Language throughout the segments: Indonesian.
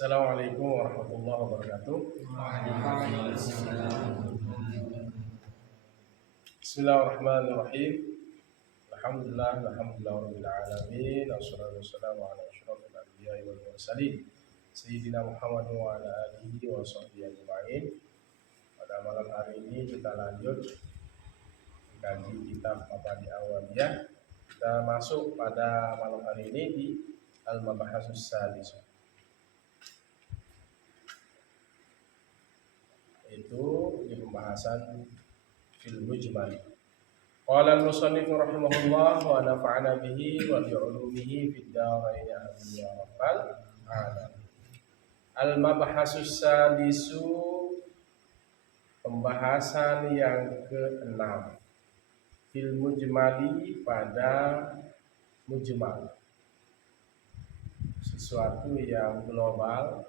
Assalamualaikum warahmatullahi wabarakatuh. Bismillahirrahmanirrahim. Alhamdulillahirabbil alamin. Wassalatu wassalamu ala asyrofil anbiya'i wal mursalin sayyidina Muhammad wa ala alihi wa sahbihi ajma'in. Pada malam hari ini kita lanjut mengkaji kitab Mabadi Awaliyah. Kita masuk pada malam hari ini di Al-Mabahasus Sadis, itu di pembahasan fil mujmal. Qala al-musannif rahimahullah wa nafa'ana bihi wa bi 'ulumihi fid dharain amin ya rabbal alamin. Al-mabahasus sadisu, pembahasan yang ke-6, fil mujmali, pada mujmal, sesuatu yang global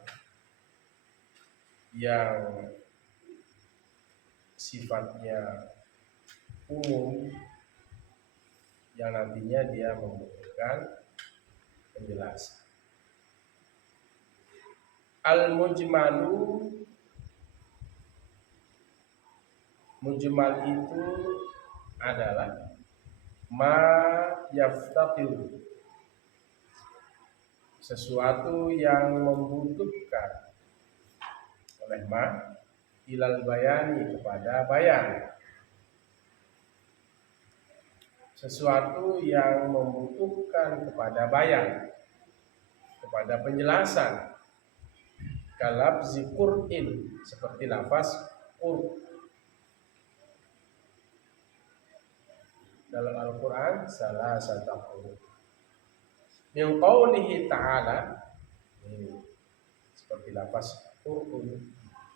yang sifatnya umum yang nantinya dia membutuhkan penjelasan. Al-mujmalu, mujmal itu adalah ma yaftaqiru, sesuatu yang membutuhkan oleh ma ilal bayani, kepada bayan, sesuatu yang membutuhkan kepada bayan, kepada penjelasan. Kalabzi qur'in, seperti lafaz qur'. Dalam Al-Quran salasata huruf. Min qawlihi ta'ala, seperti lafaz qur'un,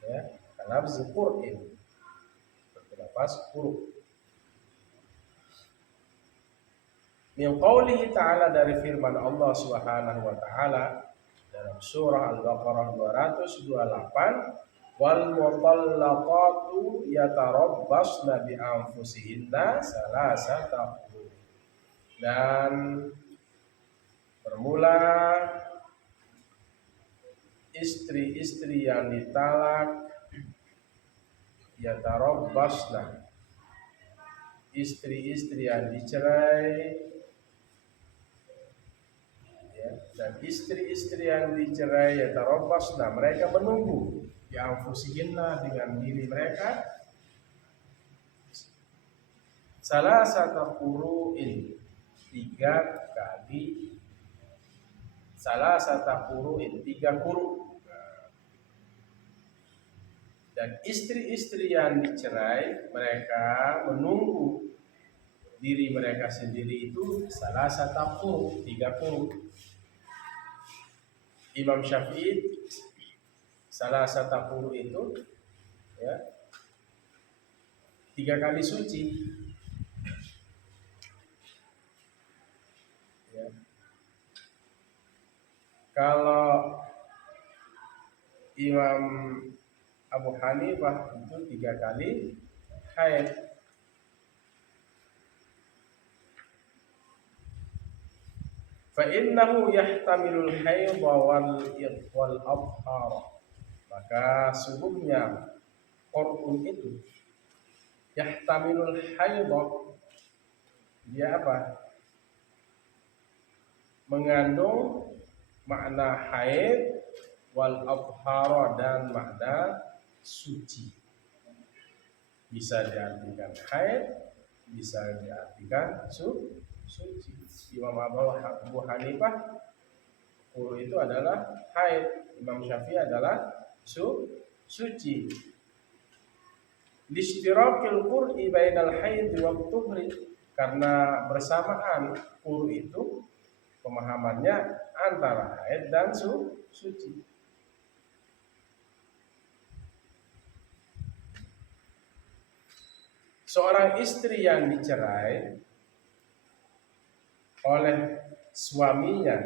ya, kalabzi qur'in, seperti lafaz qur'. Min qawlihi ta'ala, dari firman Allah Subhanahu wa ta'ala dalam surah Al-Baqarah 228, wal mutallaqatu yatarabbasna bi anfusihinna salasata quru. Dan bermula istri-istri yang ditalak, yatarabbasna, istri-istri yang dicerai, dan istri-istri yang dicerai, yatarabbasna, mereka menunggu, bi anfusihinna, dengan diri mereka, salasata quru'in, 3 kali, salasata quru'in, 3 quru'. Dan istri-istri yang dicerai, mereka menunggu diri mereka sendiri itu salasata quru', 3 quru'. Imam Syafi'i salasata quru' itu, ya, 3 kali suci, ya. Kalau Imam Abu Hanifah itu 3 kali haid. Fa innahu yahtamilul haidha wal adhar, maka sungguhnya qur'un itu yahtamilul haidha, dia apa? Mengandung makna haid, wal adhar, dan makna suci. Bisa diartikan haid, bisa diartikan suci. Imam Abu Hanifah quru itu adalah haid, Imam Syafi'i adalah suci. Lishtirakil qur'i bainal haid wa tuhri, karena bersamaan quru itu pemahamannya antara haid dan suci. Seorang istri yang dicerai oleh suaminya,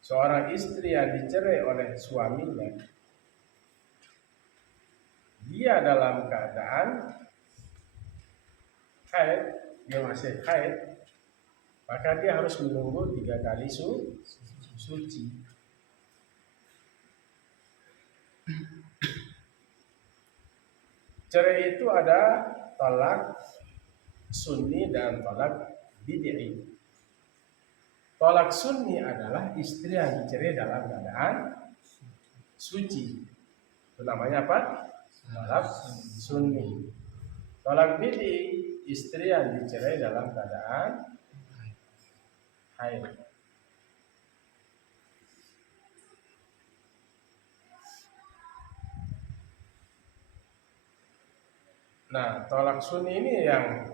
seorang istri yang dicerai oleh suaminya, dia dalam keadaan haid, dia masih haid, maka dia harus menunggu 3 kali suci. Cerai itu ada talak sunni dan talak bid'i. Talak sunni adalah istri yang dicerai dalam keadaan suci. Itu namanya apa? Talak sunni. Talak bid'i, istri yang dicerai dalam keadaan haid. Nah, tolak sunni ini yang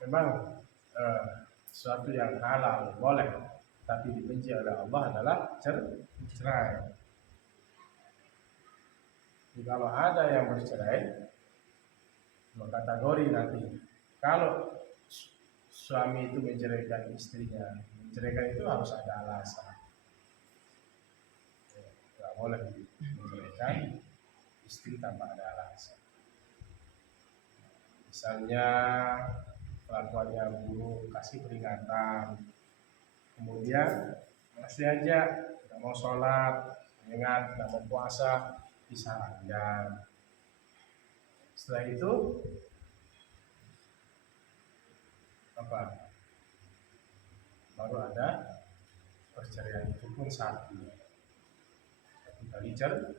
memang suatu yang halal, boleh, tapi dibenci oleh Allah adalah cerai. Jadi kalau ada yang bercerai, kategori nanti, kalau suami itu menceraikan istrinya, menceraikan itu harus ada alasan. Tidak boleh menceraikan istri tanpa ada alasan. Misalnya kelakuannya buruk, kasih peringatan, kemudian masih aja tidak mau sholat, ingat tidak mau puasa, disarankan. Setelah itu apa? Baru ada perceraian, itu pun satu kali cerai.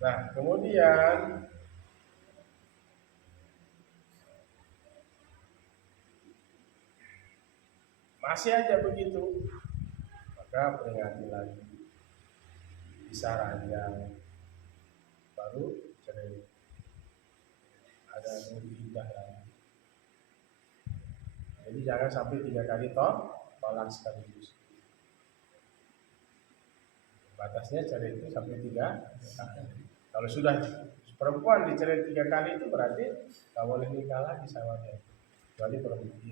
Nah, kemudian masih aja begitu, maka peringati lagi, disarankan, baru cerai. Ada iddah lagi. Jadi jangan sampai 3 kali tolak sekaligus. Batasnya cerai itu sampai 3 kali. Kalau sudah perempuan dicerai 3 kali itu berarti tak boleh nikah lagi sama dia. Kecuali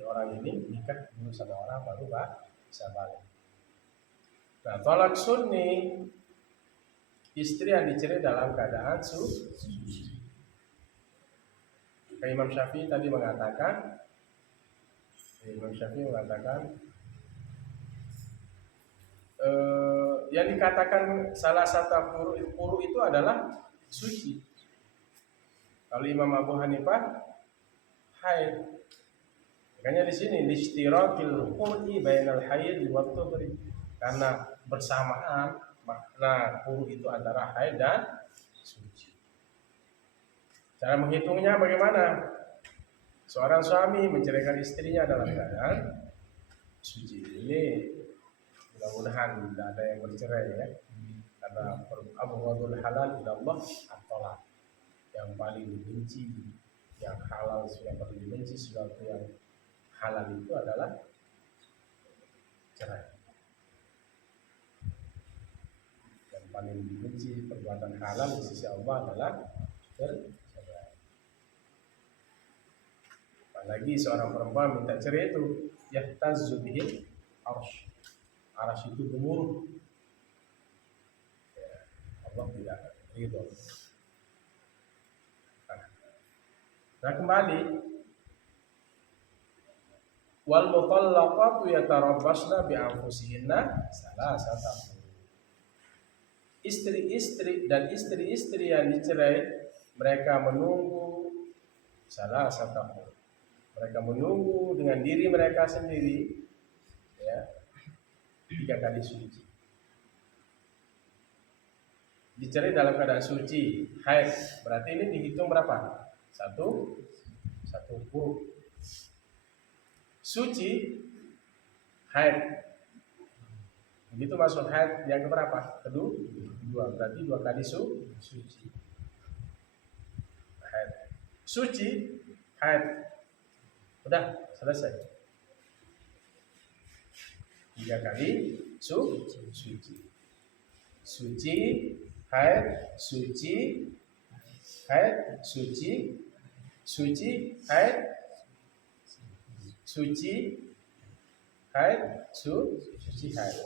orang ini nikah dulu sama orang baru bisa balik. Nah, tolak sunni, istri yang dicerai dalam keadaan suci. Imam Syafi'i tadi mengatakan, yang dikatakan salah satu puru itu adalah suci. Kalau Imam Abu Hanifah haid. Makanya di sini listiraqil qur'i bainal haid wa tuhri. Karena bersamaan makna puru itu antara haid dan suci. Cara menghitungnya bagaimana? Seorang suami menceraikan istrinya dalam keadaan suci. Ini mudah-mudahan tidak ada yang bercerai ya. Karena abghadul halal ila Allah at-talaq. Yang paling dibenci, yang halal yang paling dibenci, sesuatu yang halal itu adalah cerai. Yang paling dibenci perbuatan halal di sisi Allah adalah cerai. Apalagi seorang perempuan minta cerai itu yahtazzu bihi arsy. Arsy itu gemuruh. Ya, Allah tidak ridho. Nah, kembali wal mutallaqatu yatarabbasna bi anfusihinna salasata. Istri-istri yang dicerai mereka menunggu salasata. Mereka menunggu dengan diri mereka sendiri ya 3 kali suci. Dicerai dalam keadaan suci, haid. Berarti ini dihitung berapa? Satu puru. Suci, haid. Begitu masuk haid yang keberapa? Kedua. Berarti 2 kali suci. Haid. Suci, haid. Udah selesai. 3 kali suci. Suci, haid, suci, haid, suci, suci, haid, suci, haid, suci, haid.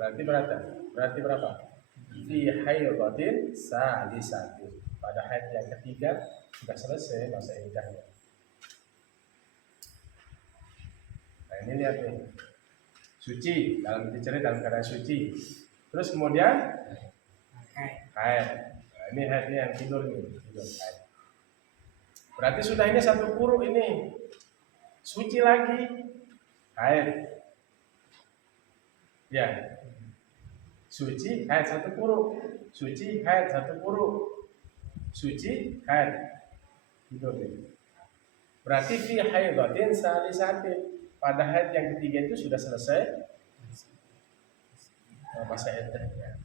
Berarti berapa? Fi haidatin salisatin. Pada haid yang ketiga sudah selesai masa iddahnya. Nah, ini lihat nih. suci, dalam dicerai dalam keadaan suci. Terus kemudian haid. Nah, ini haidnya yang tidur nih, tidur haid. Berarti sudah ini satu kuruk ini. Suci lagi, haid. Ya. Suci, haid satu kuruk. Suci, haid satu kuruk. Suci, haid. Tidur nih. Berarti fi haidatin salisatin. Pada haid yang ketiga itu sudah selesai masa iddahnya.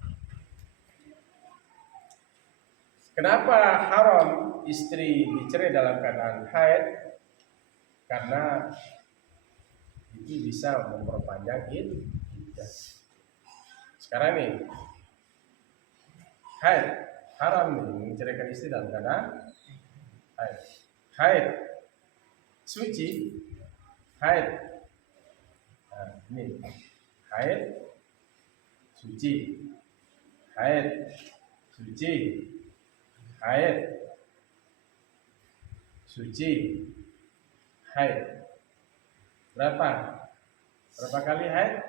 Kenapa haram istri dicerai dalam keadaan haid? Karena itu bisa memperpanjang iddah. Sekarang nih, haid haram nih menceraikan istri dalam keadaan haid. Haid suci, haid. Nah, ini haid suci, haid suci, haid suci, haid. Berapa kali haid?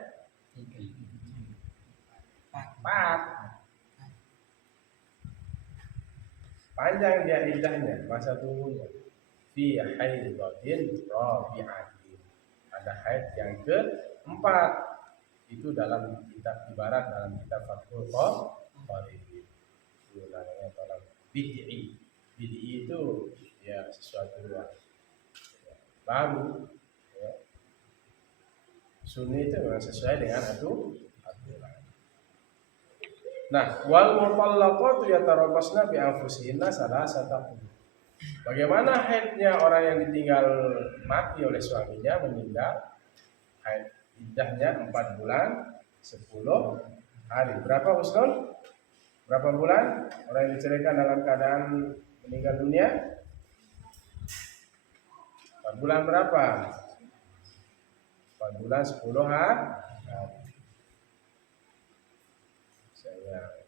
4. Panjang dia iddahnya, masa tunggunya. Fi haidatin rabi'atin. Ada haid yang keempat. Itu dalam kitab ibarat, dalam kitab Fathul Qarib. Itu namanya tolak bid'i. Bid'i itu ya sesuatu yang baru. Ya. Sunni itu memang sesuai dengan aturan. Nah, wal mutallaqatu yatarabbasna bi anfusihinna salasata quru. Bagaimana haidnya orang yang ditinggal mati oleh suaminya, meninggal? Haid iddahnya 4 bulan 10 hari. Berapa Husnul? Berapa bulan orang yang diceraikan dalam keadaan meninggal dunia? 4 bulan berapa? 4 bulan 10 hari.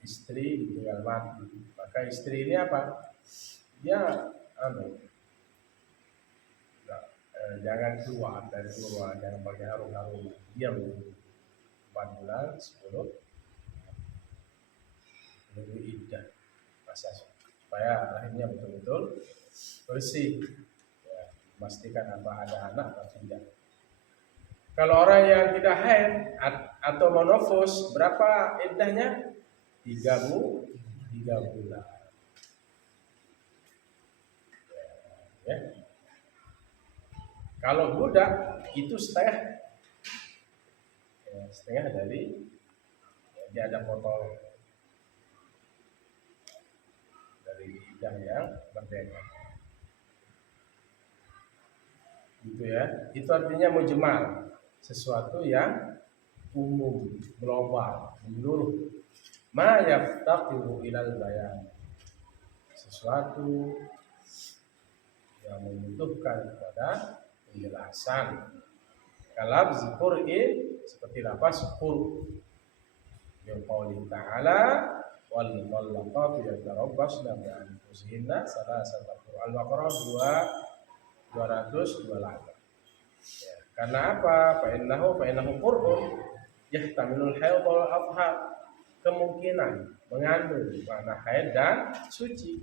Istri ditinggal mati, maka istri ini apa? Ya, jangan keluar dari rumah, jangan pakai harum-harum, diam dulu 4 bulan 10 menunggu iddah masa supaya rahimnya betul-betul bersih, ya, memastikan apa ada anak atau tidak. Kalau orang yang tidak haid atau monofos, berapa iddahnya? 3 bulan. Ya. Kalau budak itu setengah, ya, setengah dari dia ada potong dari iddah yang merdeka. Gitu ya. Itu artinya mujmal, sesuatu yang umum, global, menyeluruh. Ma yaftaqiru ilal bayan, sesuatu yang membutuhkan kepada penjelasan. Kalab zikur'in, seperti lafaz qur. Yang qauli ta'ala wal mutallaqatu yatarabbasna bi anfusihinna salasata quru. Al-Baqarah 228. Ya, karena apa? Fa innahu qur'un yahtamilul hayd wal adha. Kemungkinan mengandung makna haid dan suci.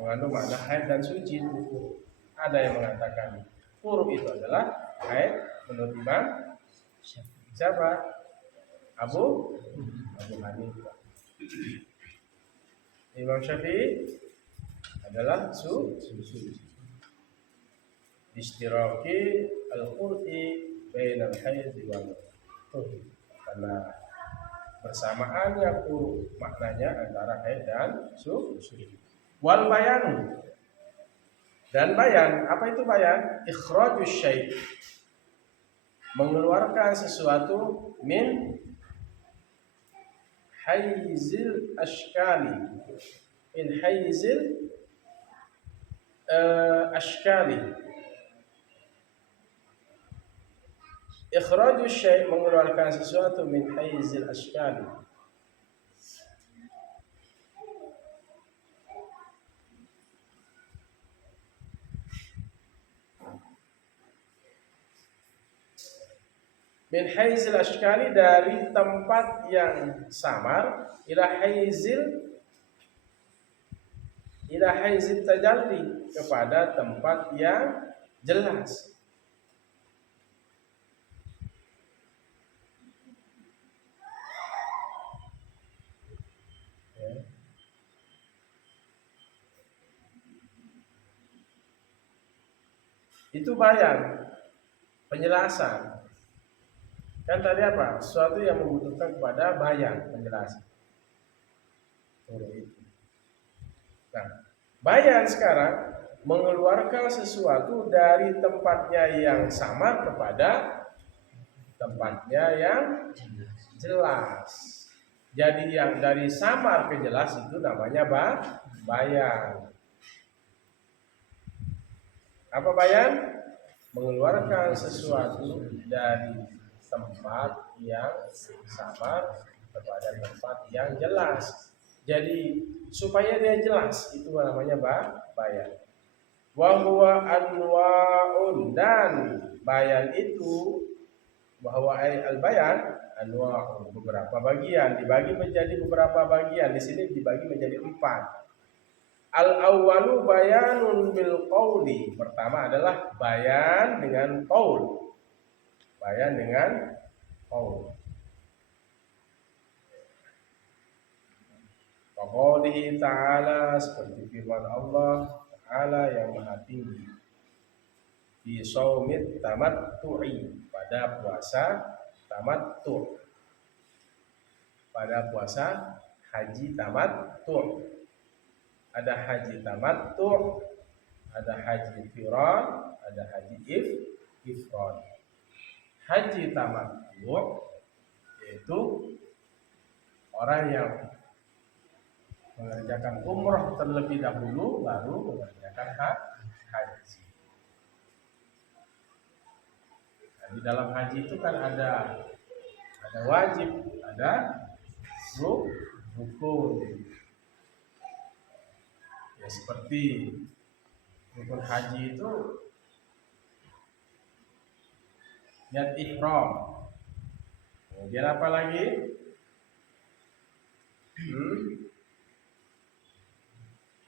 Mengandung makna haid dan suci itu. Ada yang mengatakan qur itu adalah haid menurut Imam siapa? Abu Hanifah. Imam Syafi'i adalah suci. Istiraki al-qur'i bainal haid wal tuhur. Karena bersamaannya qur maknanya antara haid dan suci. Wal bayanu, dan bayan, apa itu bayan? Ikhrajus syai', mengeluarkan sesuatu min haizil ashkali, min haizil ashkali. Ikhrajus syai', mengeluarkan sesuatu min haizil ashkali, Min haizil ashkali, dari tempat yang samar, ila haizil tajalli, kepada tempat yang jelas. Itu bayan, penjelasan. Kan tadi apa? Sesuatu yang membutuhkan kepada bayan, penjelasan. Nah, bayan sekarang mengeluarkan sesuatu dari tempatnya yang samar kepada tempatnya yang jelas. Jadi yang dari samar ke jelas itu namanya bayan. Apa bayan? Mengeluarkan sesuatu dari tempat yang samar kepada tempat yang jelas. Jadi supaya dia jelas, itu namanya bayan. Wa huwa anwa'un, dan bayan itu, bahwa al-bayan anwa'un, beberapa bagian, dibagi menjadi beberapa bagian. Di sini dibagi menjadi 4. Al-awwalu bayanun bil qawli. Pertama adalah bayan dengan qaul. Bayan dengan qaul. Qaulihi ta'ala, seperti firman Allah Ta'ala yang Maha Tinggi, fi shaumit tamattu'i, pada puasa tamattu', pada puasa haji tamattu'. Ada haji tamattu', ada haji qiran, ada haji ifrad. Haji tamattu' yaitu orang yang mengerjakan umroh terlebih dahulu baru mengerjakan haji. Nah, di dalam haji itu kan ada wajib, ada rukun. Ya, seperti rukun haji itu niat ihram. Kemudian apa lagi?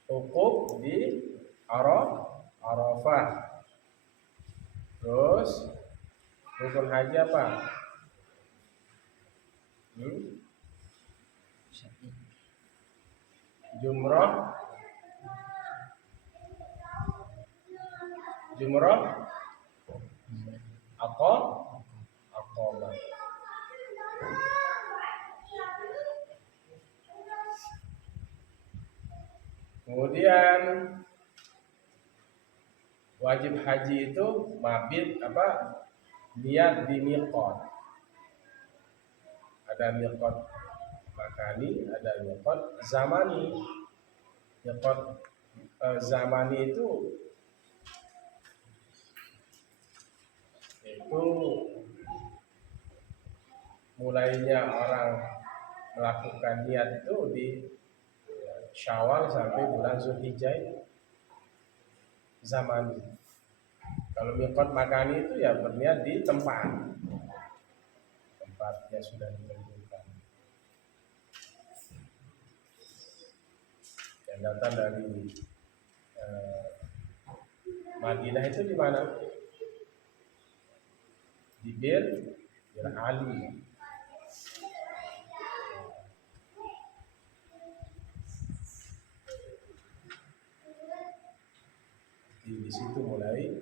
Wukuf di Arafah. Terus rukun haji apa? Jumrah Aqabah. Kemudian wajib haji itu mabit apa? Niat di miqat. Ada miqat makani, ada miqat zamani. Miqat zamani itu mulainya orang melakukan niat itu di Syawal sampai bulan Zulhijjah, zamani. Kalau miqat makani itu ya berniat di tempatnya sudah ditentukan. Yang datang dari Madinah itu di mana? Di Bir Ali. Di situ mulai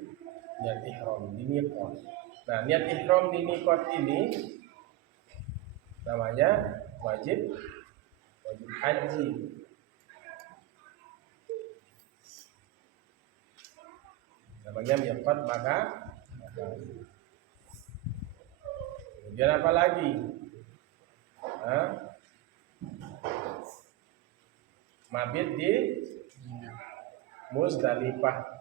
niat ihram di miqat. Nah, niat ihram di miqat ini namanya wajib haji. Namanya miqat maka kemudian apa lagi? Mabit di Muzdalifah.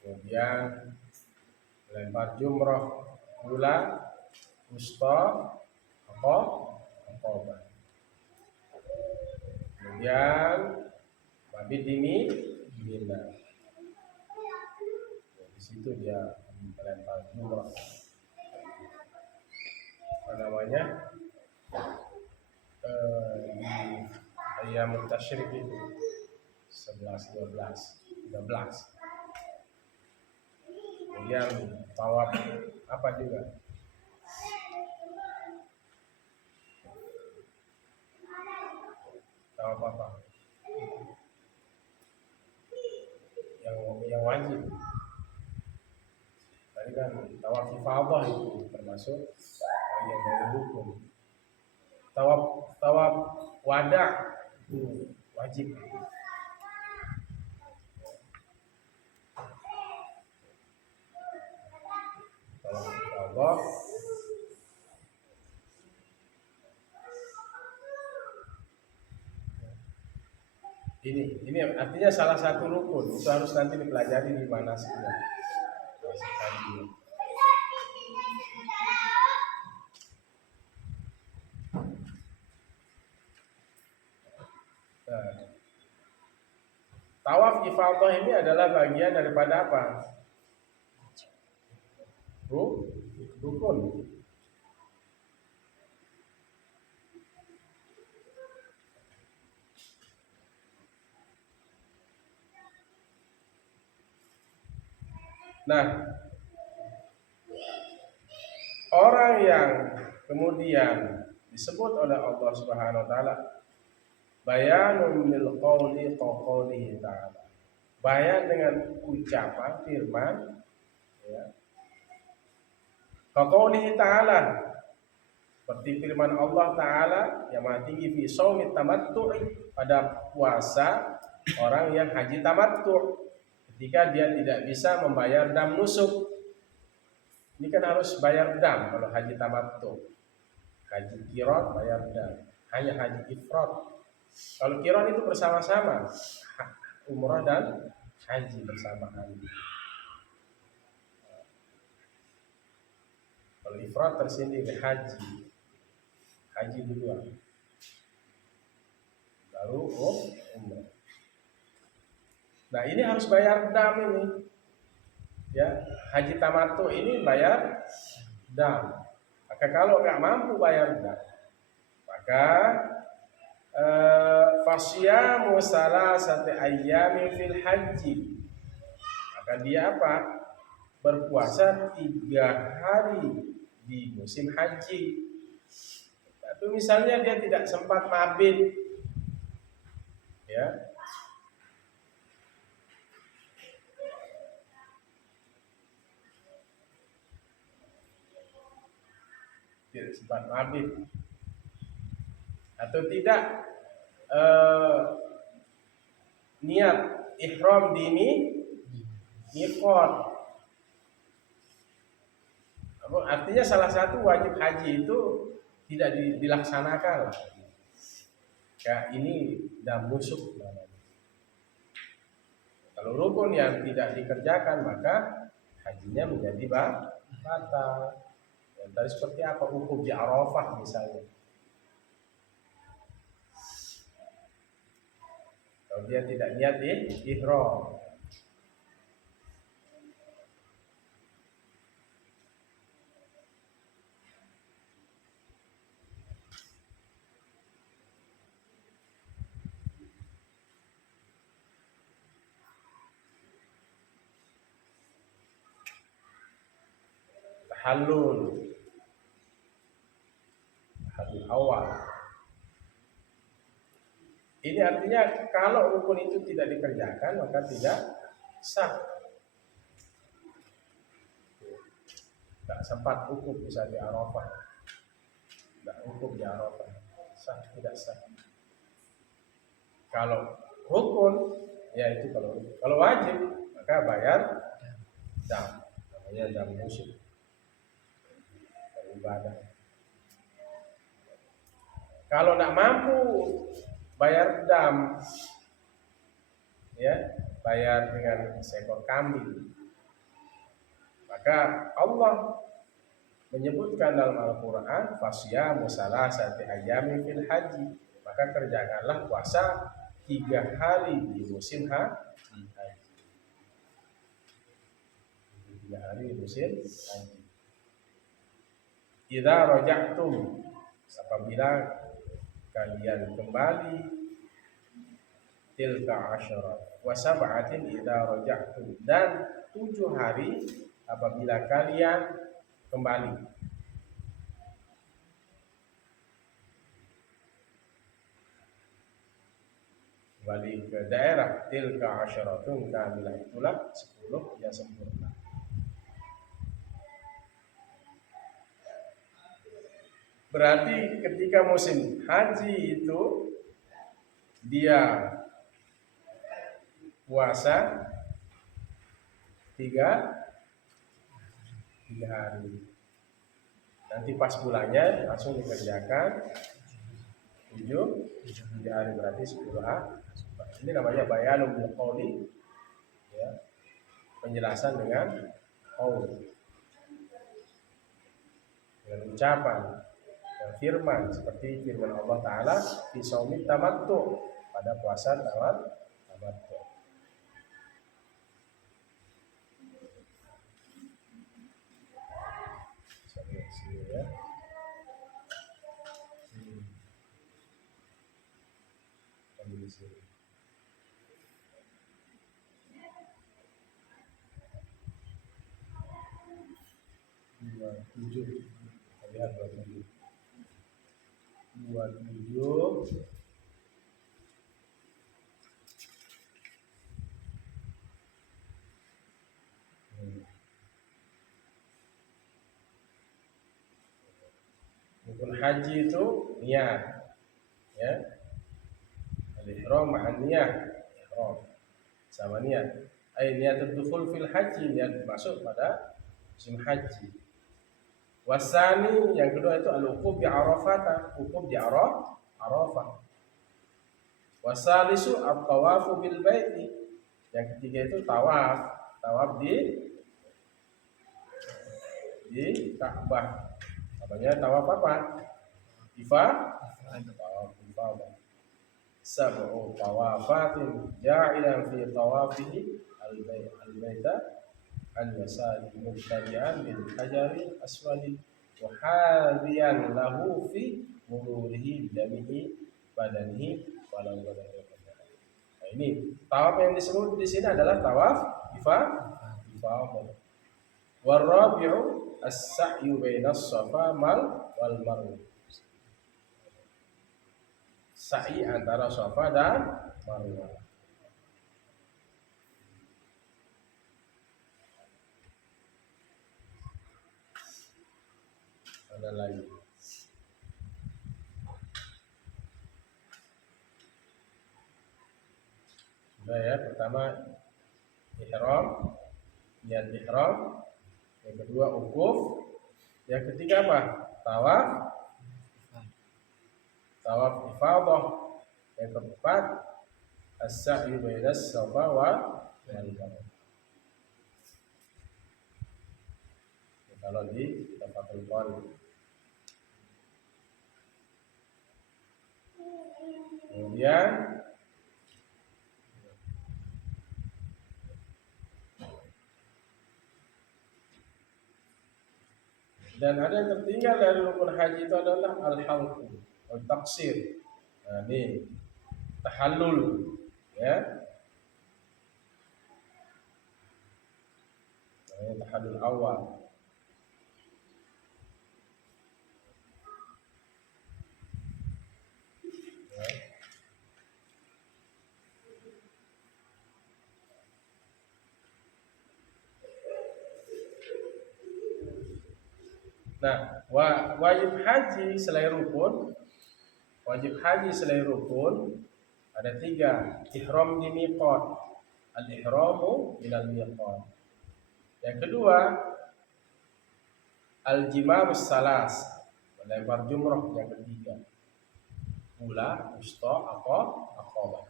Kemudian melempar jumroh ula, wusta, Aqabah. Kemudian mabit di Mina. Di situ situ dia melempar jumrah. Apa namanya? Di ayam tasyrik itu 11, 12, 13. Kemudian tawaf apa juga? Tawaf apa? Yang wajib. Tadi kan tawaf ifadah itu termasuk bagian dari hukum. Tawaf wada itu wajib. Tawaf ifadah ini artinya salah satu rukun itu harus nanti dipelajari di mana sih. Tawaf ifadah ini adalah bagian daripada apa? Rukun. Nah, orang yang kemudian disebut oleh Allah Subhanahu wa taala bayanun lil qawli qawlihi ta'ala. Bayan dengan ucapan firman ya. Qawlihi ta'ala seperti firman Allah taala yang tinggi fi shaumi tamattu'i pada puasa orang yang haji tamattu' ketika dia tidak bisa membayar dam nusuk. Ini kan harus bayar dam kalau haji tamattu. Haji qiran bayar dam. Hanya haji ifrad. Kalau qiran itu bersama-sama, umrah dan haji bersamaan. Kalau ifrad tersendiri haji duluan, baru umrah. Nah ini harus bayar dam ini. Ya, haji tamattu ini bayar dam. Maka kalau nggak mampu bayar dam, maka fasyamu salasati ayyamin fil haji. Maka dia apa? Berpuasa 3 hari di musim haji. Tapi misalnya dia tidak sempat mabit, ya. Tidak sempat mabit atau tidak niat ihram di miqat. Artinya salah satu wajib haji itu tidak dilaksanakan. Ya, ini dam nusuk. Kalau rukun yang tidak dikerjakan maka hajinya menjadi batal. Tadi seperti apa wukuf di Arafah misalnya. Kalau dia tidak niat ihram. Tahallul awal. Ini artinya kalau rukun itu tidak dikerjakan maka tidak sah. Tidak sempat wukuf bisa di Arafah. Tidak wukuf di Arafah. Sah tidak sah. Kalau rukun ya itu kalau wajib maka bayar dam. Namanya dam nusuk. Ibadah. Kalau tidak mampu bayar dam, ya bayar dengan seekor kambing, maka Allah menyebutkan dalam Al-Quran fasyamu salasati ayyamin fil haji, maka kerjakanlah puasa 3 hari di musim haji. 3 hari musim haji. Idza raja'tum, apabila kalian kembali, tilka asyara wa sab'atin idza raja'tum, dan 7 hari apabila kalian kembali. Kembali ke daerah, tilka asyaratun kamilah, itulah 10 yang sempurna. Berarti ketika musim haji itu dia puasa 3 hari. Nanti pas bulannya langsung dikerjakan 7 hari, berarti 10 hari. Ini namanya bayanul bil qauli, ya, penjelasan dengan qaul, dengan ucapan, dengan firman, seperti firman Allah Ta'ala fi shaumit tamattu, pada puasa tamattu. Sini ya. Ambil di sini. Tujuh, lihat 27. 27. Rukun haji itu niat, ya. Al-ihram ma'an niyah, ihram sama niat. Niat dukhul fil haji, niat masuk pada musim haji. Wasani, yang kedua itu al-wuquf bi Arafah, wukuf di Arafah. Wasalisu at-tawafu bil baiti, yang ketiga itu tawaf di Ka'bah. Namanya tawaf apa? Tawaf ifadah. Sab'u tawafatin ja'ilan fi tawafihi al-baita al-yasari mubtadi'an bil hajari aswadi wa hadiyan lahu fi mururihi jami'i badanihi walau badanihi. Nah, ini tawaf yang disebut di sini adalah tawaf ifadah. Warabi'u as-sa'yu bainas safa wal marwa. Sa'i antara safa dan marwah. Ada lagi. Sudah ya, pertama ihram, niat ihram. Yang kedua wukuf. Yang ketiga apa? Tawaf ifadah. Yang keempat as-sa'yu bainas safa wal marwah. Kalau di Fathul Qorib. Kemudian dan ada yang tertinggal dari rukun haji itu adalah al-halqu, al-taqsir. Nah, ini tahallul, ya. Nah, ini tahallul awal. Ya. Nah, wajib haji selain rukun, ada 3. Ihram di miqat, al-ihramu minal miqat. Yang kedua, al-jimarus salas, melempar jumrah yang ketiga. Ula, wusta, aqabah.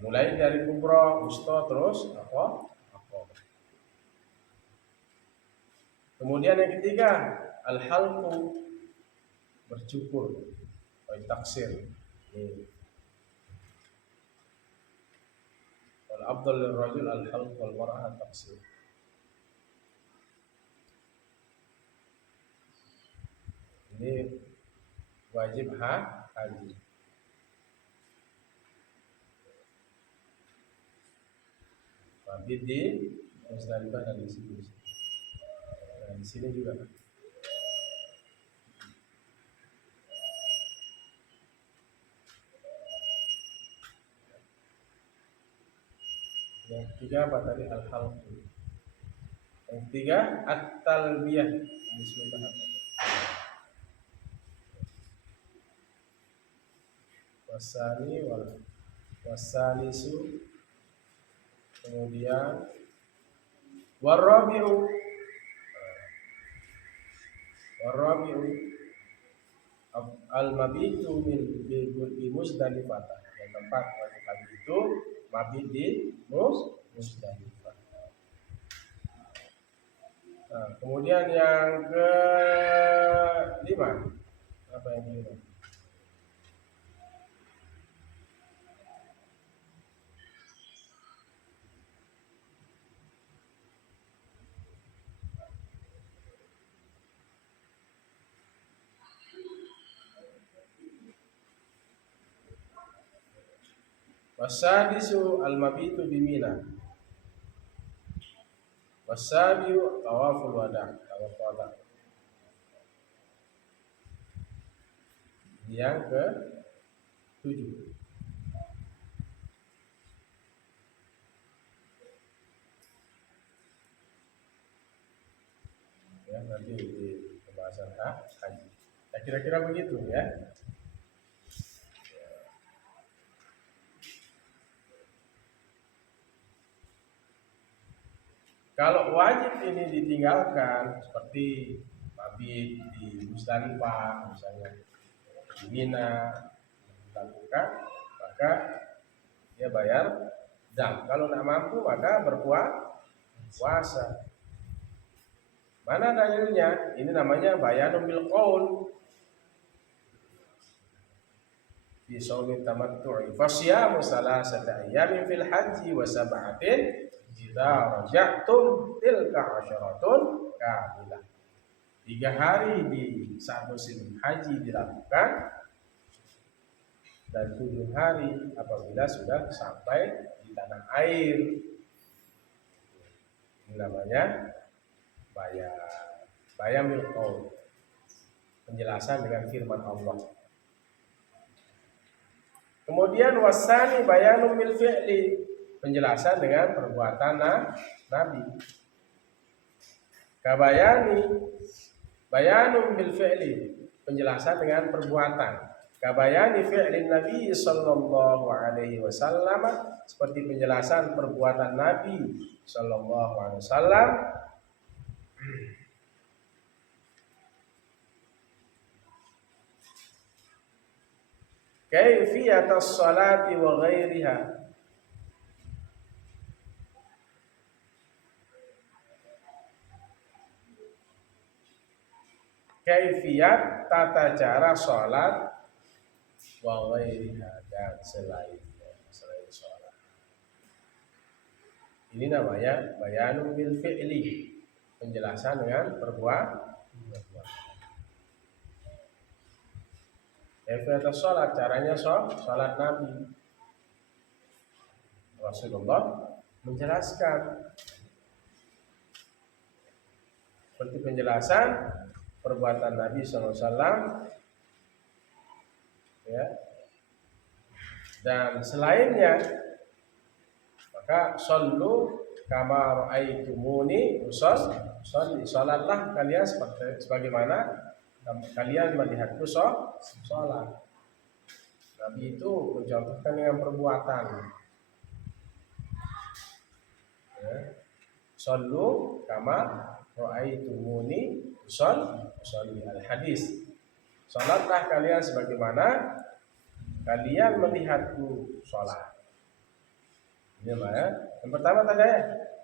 Mulai dari kubra, wusta, terus aqabah. Kemudian yang ketiga, al-halqu, bercukur, taksir. Wal afdal lirrajul al-halq wal mar'ah taksir. Ini wajib haji. Mabit di Musdalifah dan di sini. Nah, di sini juga. Yang ketiga apa tadi? Al-halqu. Yang ketiga at-talbiyah. Bismillah. Wasalisu, kemudian warabi'u al-mabitu di Musdalifah. Yang tempat wajib haji itu mabit di Musdalifah. Nah, kemudian yang kelima, apa yang kelima? Wasadisu al-mabitu bimina. Wasabiu tawaful wada. Yang ke-7. Ya, nanti di pembahasan haji. Ya, kira-kira begitu ya. Kalau wajib ini ditinggalkan seperti mabit di Musdalifah misalnya, di Mina dilakukan, maka dia bayar dam. Kalau tidak mampu maka berpuasa. Mana dalilnya? Ini namanya bayanun bil qaul. Fi shaumi tamattu'i fasyamu salasata ayyamin fil haji wa sab'atin idza raja'tum tilka 'asyaratun kamilah. 3 hari di saat musim haji dilakukan dan 7 hari apabila sudah sampai di tanah air. Ini namanya bayanul qaul, penjelasan dengan firman Allah. Kemudian wasani bayanum bil fi'li, penjelasan dengan perbuatan Nabi. Bayanum bil fi'li, penjelasan dengan perbuatan. Kabayani fi'lin Nabi sallallahu alaihi wasallam, seperti penjelasan perbuatan Nabi sallallahu alaihi wasallam. Kaifiyatus salati wa ghairiha, kaifiyat tata cara salat wa ghairiha, dan selain salat. Ini namanya bayanun bil fi'li, penjelasan dengan perbuatan. Kaifiyat salat, caranya salat Nabi. Rasulullah menjelaskan seperti penjelasan perbuatan Nabi SAW, ya. Dan selainnya, maka sallu kama ra'aitumuni usolli, salatlah kalian sebagaimana kalian melihatku sholat. Nabi itu mencontohkan dengan perbuatan. Ya. Sallu kama ra'aitumuni usolli, al-hadis. Salatlah kalian sebagaimana kalian melihatku sholat. Ini ya. Yang pertama tadi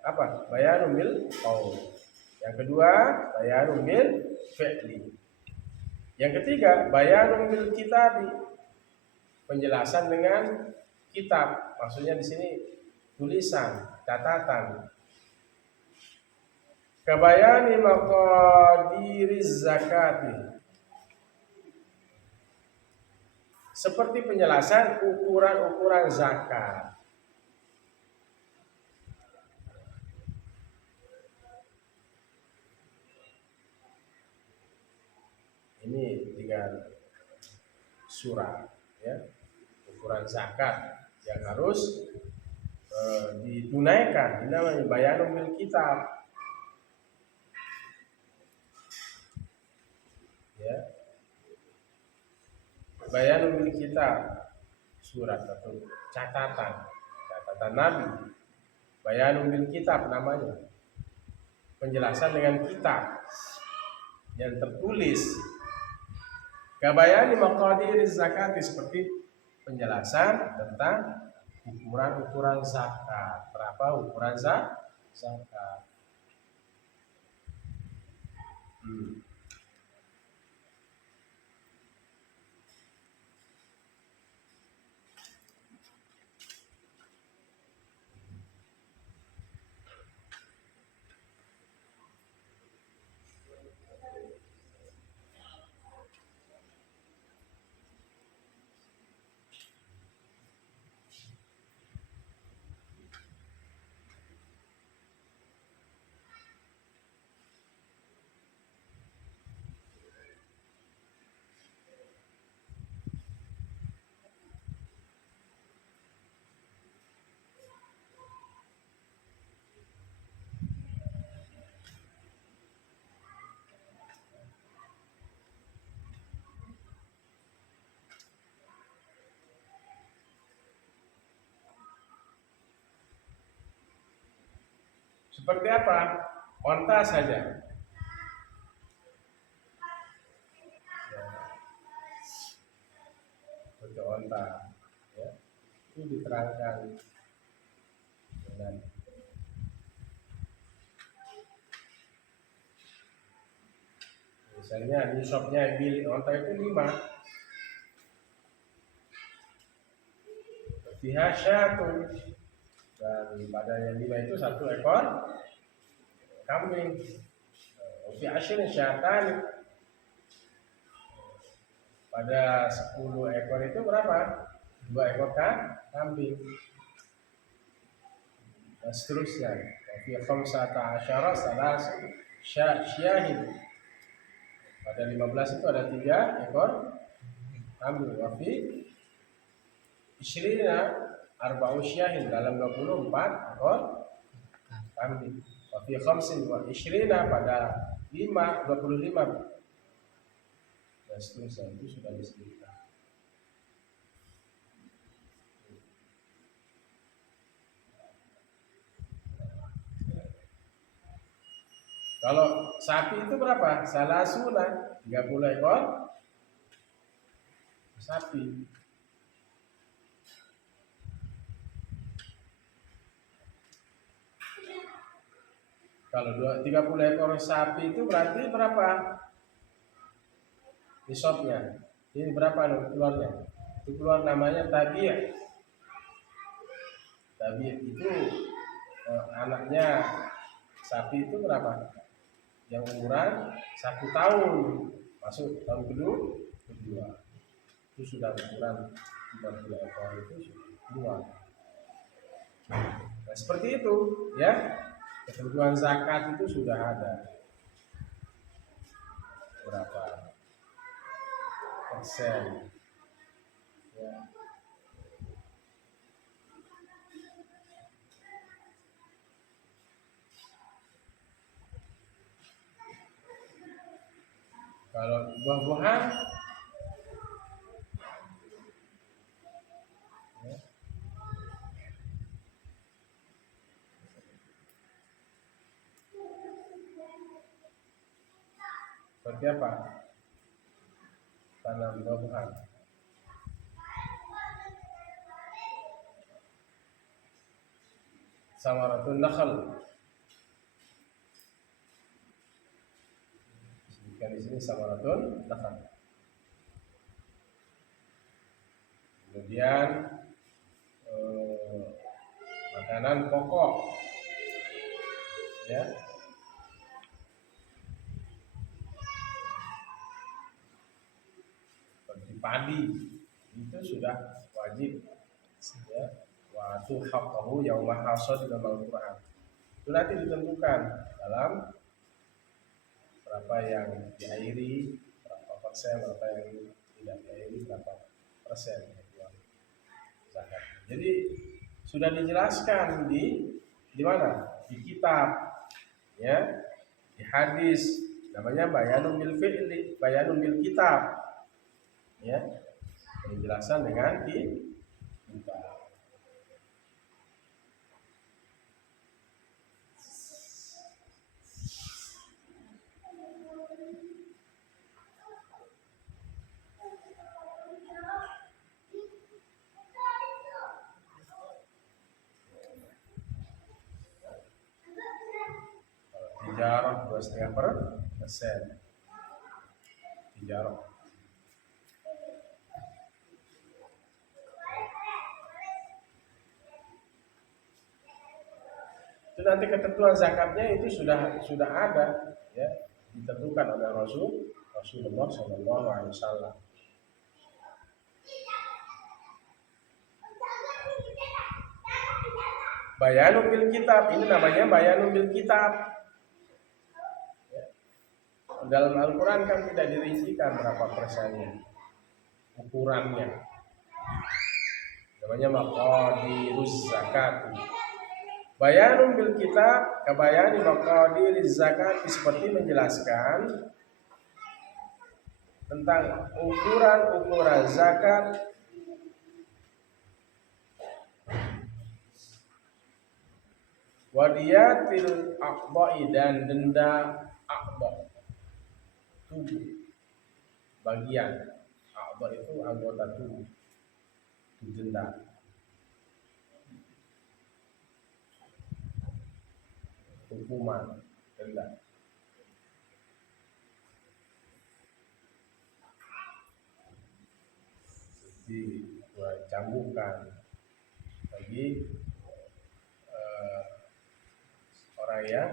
apa? Bayanul bil qaul. Yang kedua bayanul bil fi'li. Yang ketiga, bayanun bil kitabi, penjelasan dengan kitab. Maksudnya di sini tulisan, catatan. Kabayani maqadiriz zakati, seperti penjelasan ukuran-ukuran zakat. Ini dengan surat, ya, ukuran zakat yang harus ditunaikan. Ini namanya bayanul bil kitab, ya, bayanul bil kitab, surat atau catatan Nabi. Bayanul bil kitab namanya, penjelasan dengan kitab yang tertulis. Kabayani maqadir zakat, seperti penjelasan tentang ukuran zakat. Berapa ukuran zakat? Seperti apa? Onta saja. Seperti onta, ya. Itu diterangkan dengan misalnya nisabnya onta itu 5. Fiha syatun, dan pada yang 5 itu 1 ekor kambing. Fi asyrin syatan, pada 10 ekor itu berapa? 2 ekor kambing. Dan seterusnya. Fi khamsata asyara salas syahid, pada 15 itu ada 3 ekor kambing. Wa fi isyrina arba'u syahid, dalam 24 ekor kambing. Wa fi khamsin wa isyrina, pada 25 dan seterusnya. Itu sudah disebutkan. Kalau sapi itu berapa? Salasuna, 30 ekor sapi. Kalau 30 ekor sapi itu berarti berapa nisabnya? Ini berapa keluarnya? Itu keluar namanya tabi'. Tabi' itu anaknya sapi itu berapa? Yang umuran 1 tahun, masuk tahun kedua. Itu sudah ukuran 30 ekor, itu sudah keluar. Nah, seperti itu, ya. Ketentuan zakat itu sudah ada. Berapa persen, ya. Kalau buah-buahan, ya, seperti apa? Tanam buah-buahan. Samaratun nakhl. Disebutkan di sini samaratun nakhl. Kemudian makanan pokok, ya. Seperti padi, itu sudah wajib ya. Wa atu haqqahu yauma hasad dalam Al-Qur'an. Itu nanti ditentukan dalam berapa yang diairi, berapa persen, berapa yang tidak diairi, berapa persen zakat. Jadi sudah dijelaskan di mana? Di kitab, ya, di hadis, namanya bayanun bil fi'li, bayanun bil kitab, ya, penjelasan dengan di kitab. Tijarah 2,5%. Tijarah. Itu nanti ketentuan zakatnya itu sudah ada, ya, ditentukan oleh Rasulullah Shallallahu Alaihi Wasallam. Bayanun bil kitab, ini namanya bayanun bil kitab. Dalam Al-Quran kan tidak dirincikan berapa persennya, ukurannya. Namanya maqadiruz zakat. Bayanun bil kitab kabayani maqadiriz zakat, seperti menjelaskan tentang ukuran zakat wadiyatil aqda'i, dan denda aqda, tubuh, bagian. Aqda itu anggota tubuh, denda, hukuman, denda. Dicambukkan bagi orang yang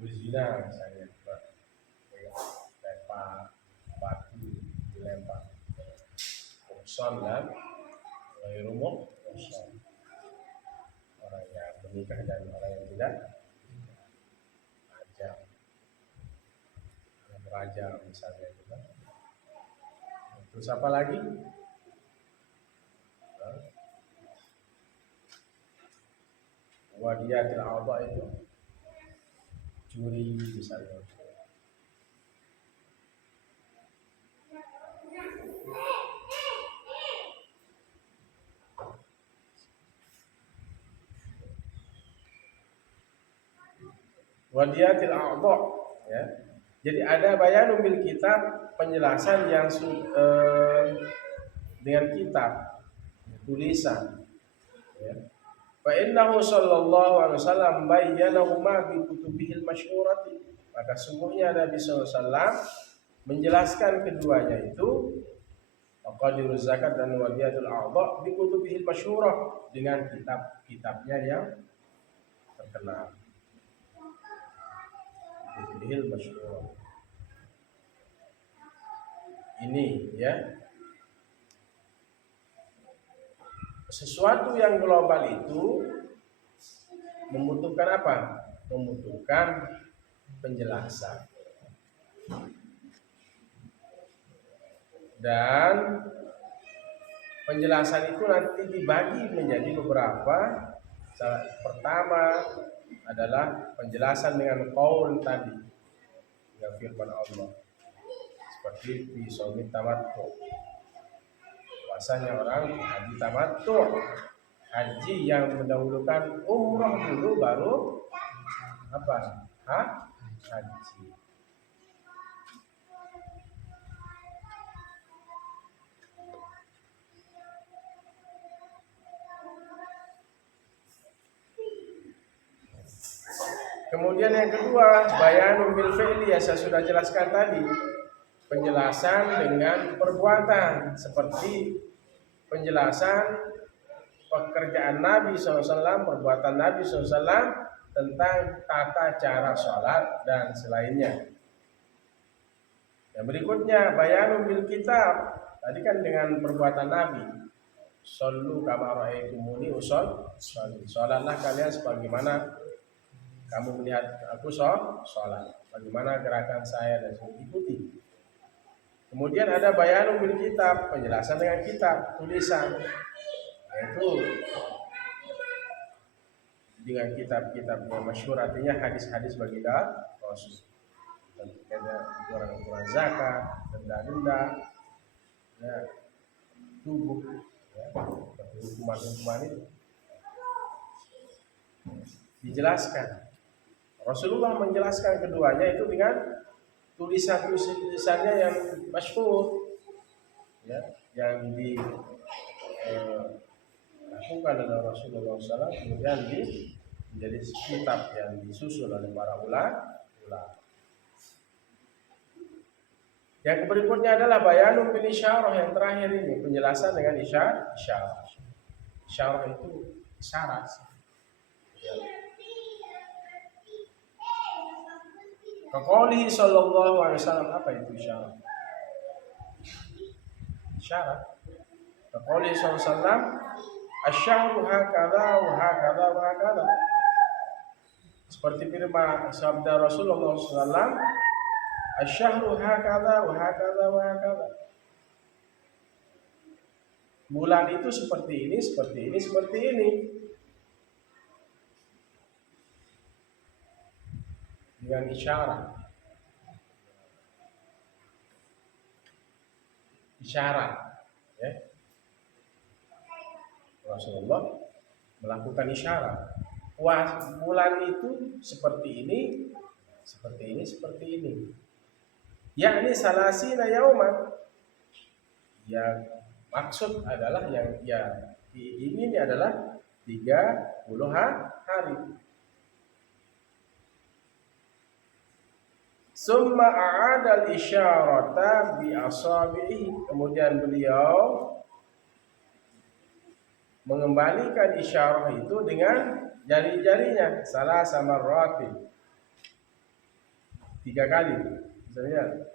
berzina, misalnya lempar batu, dilempar ukson dan rumah ukson, orang yang menikah dan orang yang tidak, raja misalnya juga. Terus apa lagi? Wadiyatil a'dha itu curi misalnya. Wadiyatil a'dha, ya. Jadi ada bayanun bil kitab, penjelasan yang dengan kitab, tulisan, ya. Fa innahu sallallahu alaihi wasallam bayyanahuma bi kutubihil masyhurati. Maka sungguhnya Nabi sallallahu alaihi wasallam menjelaskan keduanya itu, maqadiruz zakat dan wadiyatul a'dha, bi kutubihil masyhurah, dengan kitab-kitabnya yang terkenal. Kutubihil masyhurah. Ini, ya. Sesuatu yang global itu membutuhkan apa? Membutuhkan penjelasan. Dan penjelasan itu nanti dibagi menjadi beberapa. Pertama adalah penjelasan dengan qaul tadi, dengan firman Allah, seperti fi shaumi tamattu, puasanya orang haji tamattu, haji yang mendahulukan umrah dulu baru apa? Haji. Kemudian yang kedua, bayanun bil fi'li, ya saya sudah jelaskan tadi, penjelasan dengan perbuatan, seperti penjelasan pekerjaan Nabi SAW, perbuatan Nabi SAW tentang tata cara sholat dan selainnya. Yang berikutnya bayanul bil kitab. Tadi kan dengan perbuatan Nabi. Shollu kama ra'aitumuni usolli. Salatlah kalian sebagaimana kamu melihat aku sholat. Bagaimana gerakan saya dan ikuti. Kemudian ada bayanul bil kitab, penjelasan dengan kitab, tulisan. Yaitu dengan kitab-kitab yang masyhur, artinya hadis-hadis baginda Rasul. Ada ukuran-ukuran zakat, denda-denda, ya, tubuh, ya, hukuman-hukuman itu dijelaskan. Rasulullah menjelaskan keduanya itu dengan tulisannya yang masyhur, ya, yang dilakukan oleh Rasulullah SAW, kemudian menjadi kitab yang disusun oleh para ulama. Yang berikutnya adalah bayanun bil isyarah, yang terakhir ini penjelasan dengan isyarah. Isyarah itu isyarat. Kaqaulihi sallallahu alaihi wasallam, apa itu isyarat? Isyarat. Kaqaulihi sallallahu alaihi wasallam, asy'aru hakadha wa hakadha wa hakadha. Seperti firman sabda Rasulullah SAW, asy'aru hakadha wa hakadha wa hakadha. Bulan itu seperti ini, seperti ini, seperti ini. Dengan isyarat. Isyarat, ya. Rasulullah melakukan isyarat. Wah, bulan itu seperti ini, seperti ini, seperti ini. Yakni salasina yauman. Yang maksud adalah yang diingini adalah 30 hari. Summa a'adal isyarata bi asabihi. Kemudian beliau mengembalikan isyarah itu dengan jari-jarinya, salah sama roti, 3 kali. Misalnya,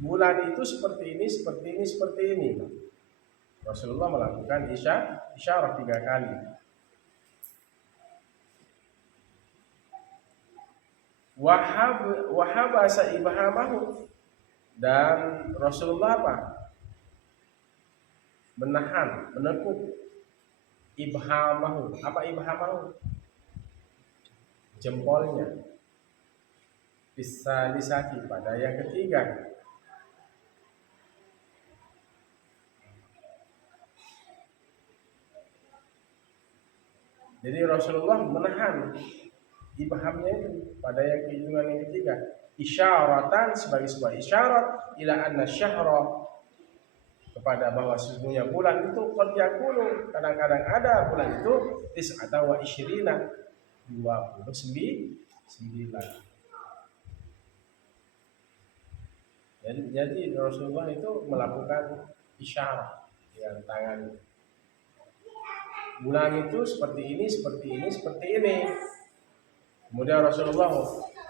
bulan itu seperti ini, seperti ini, seperti ini. Rasulullah melakukan isyarah 3 kali. Wahabasa ibhamahu, dan Rasulullah apa? Menahan, menekuk ibhamahu. Apa ibhamahu? Jempolnya. Bisa disaki pada yang ketiga. Jadi Rasulullah menahan ibhamnya itu pada yang kejungan yang ketiga, isyaratan, sebagai sebuah isyarat ila anna syahra, kepada bahwa sesungguhnya bulan itu qad yakunu, kadang-kadang ada bulan itu tis'ata wa isyrina, 29. Jadi Rasulullah itu melakukan isyarat dengan tangan. Bulan itu seperti ini, seperti ini, seperti ini. Kemudian Rasulullah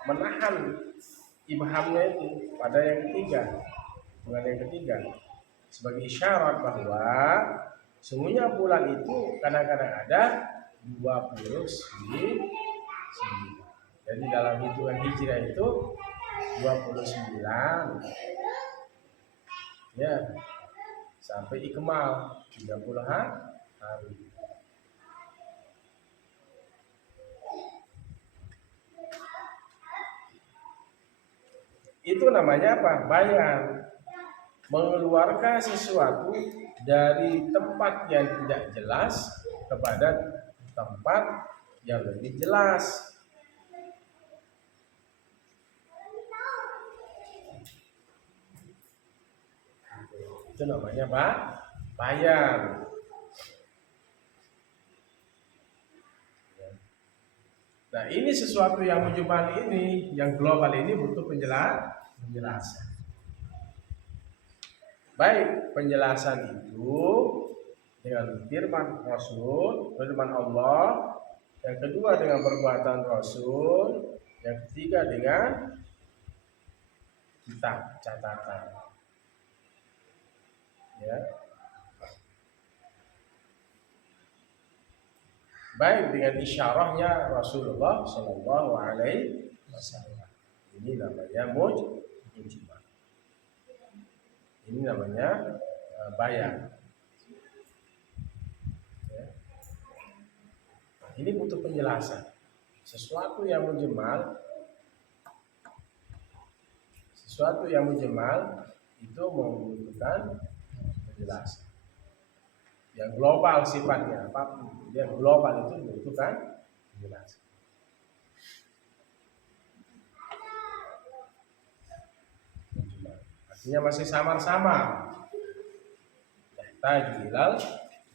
menahan ibhamnya itu pada yang ketiga, bulan yang ketiga, sebagai isyarat bahwa sesungguhnya bulan itu kadang-kadang ada 29. Jadi dalam hitungan hijriah itu 29, ya, sampai ikmal 30 hari. Itu namanya apa? Bayan. Mengeluarkan sesuatu dari tempat yang tidak jelas kepada tempat yang lebih jelas. Itu namanya apa? Bayan. Nah, ini sesuatu yang mujmal ini, yang global ini butuh penjelasan. Baik, penjelasan itu dengan firman Rasul, firman Allah, yang kedua dengan perbuatan Rasul, yang ketiga dengan kitab catatan. Ya. Baik dengan isyarahnya Rasulullah Shallallahu Alaihi Wasallam. Ini namanya mujmal. Ini namanya bayan. Ya. Ini butuh penjelasan. Sesuatu yang mujmal itu membutuhkan penjelasan. Yang global sifatnya apapun, yang global itu membutuhkan penjelasan. Artinya masih samar-samar. Yahtaju ilal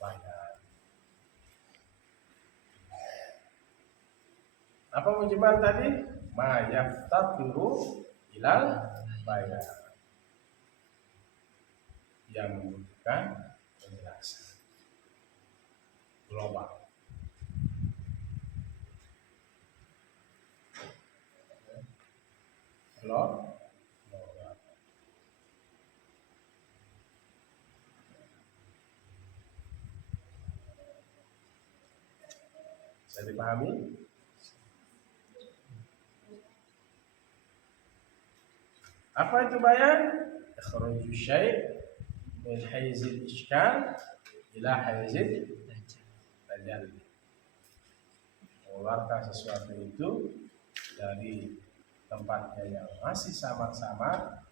bayan. Apa mujmal tadi? Ma yaftaqiru ilal bayan. Yang membutuhkan penjelasan global. Global. Bisa dipahami? Apa itu bayan? Ikhraju syai' min hayzil iskal ila hayzil tajalli. Mengeluarkan sesuatu itu dari tempatnya yang masih samar-samar,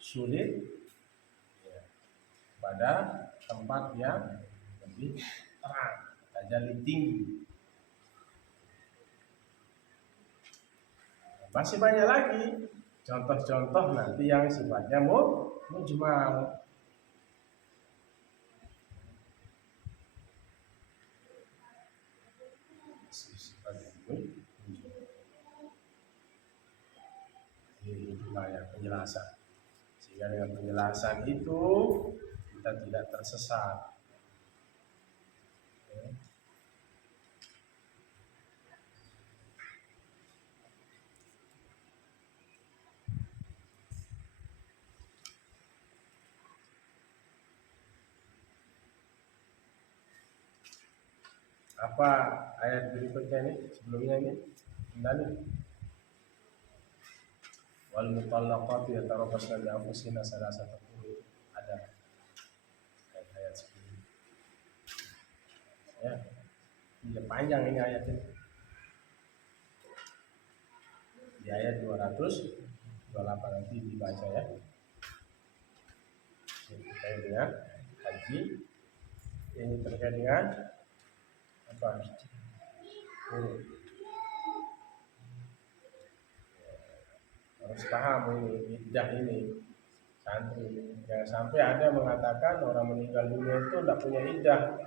sulit, ya, pada tempat yang lebih terang, tajalli tinggi. Masih banyak lagi contoh-contoh nanti yang sifatnya mujmal. Ini banyak penjelasan. Sehingga dengan penjelasan itu kita tidak tersesat. Apa ayat berikutnya ini? Sebelumnya ini kembali. Wal mutallaqatu yatarabbasna bi anfusihinna salasata quru. Ada ayat sebelumnya. Ya. Ini panjang ini ayatnya. Di ayat 228 nanti dibaca ya. Ini terkait dengan haji. Ini terkait dengan apa? Harus paham ini iddah ini santri. Jangan sampai ada mengatakan orang meninggal dunia itu tidak punya iddah.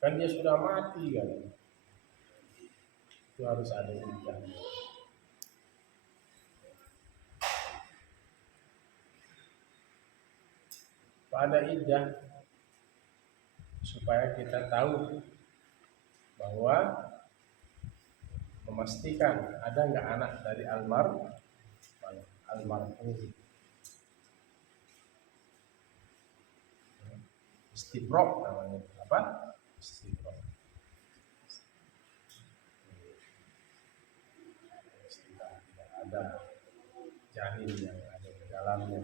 Kan dia sudah mati kan. Itu harus ada iddah. Pada iddah supaya kita tahu bahwa memastikan ada nggak anak dari almarhum. Istibrok namanya. Apa? Istibrok. Tidak ada janin yang ada di dalamnya.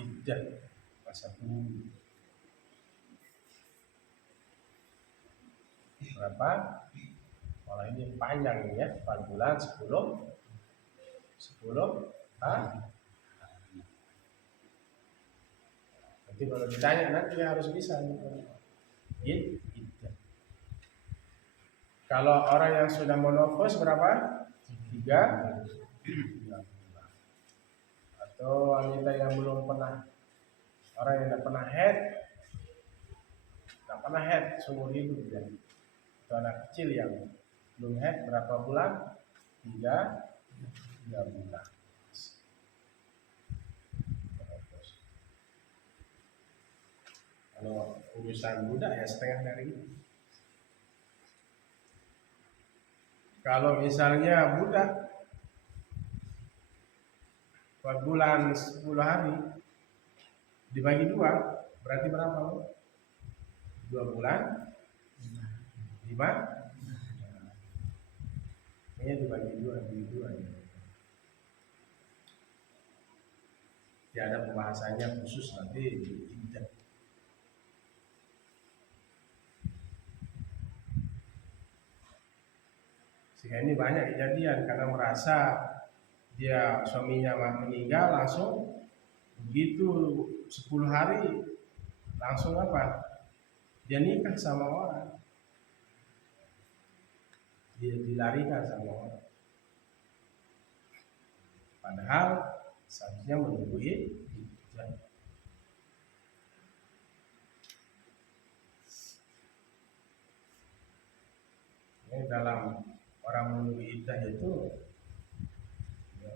Iddah masa tunggu berapa? Kalau ini panjang ya, 4 bulan 10 hari. Nanti kalau ditanya nanti harus bisa iddah. Kalau orang yang sudah menopause berapa? 3 bulan. Atau wanita yang belum pernah, orang yang tidak pernah head seumur hidup ya. Atau anak kecil yang belum head berapa bulan? 3 bulan. Kalau urusan budak ya setengah dari itu. Kalau misalnya budak 4 bulan 10 hari dibagi 2 berarti berapa? 2 bulan 5. Ini dibagi 2 ya. Ya ada pembahasannya khusus nanti di iddah. Sehingga ini banyak kejadian karena merasa dia suaminya meninggal langsung begitu 10 hari langsung apa? Dia nikah sama orang. Dia dilarikan sama orang. Padahal seharusnya menunggu iddah. Ini dalam orang menunggu iddah itu ya,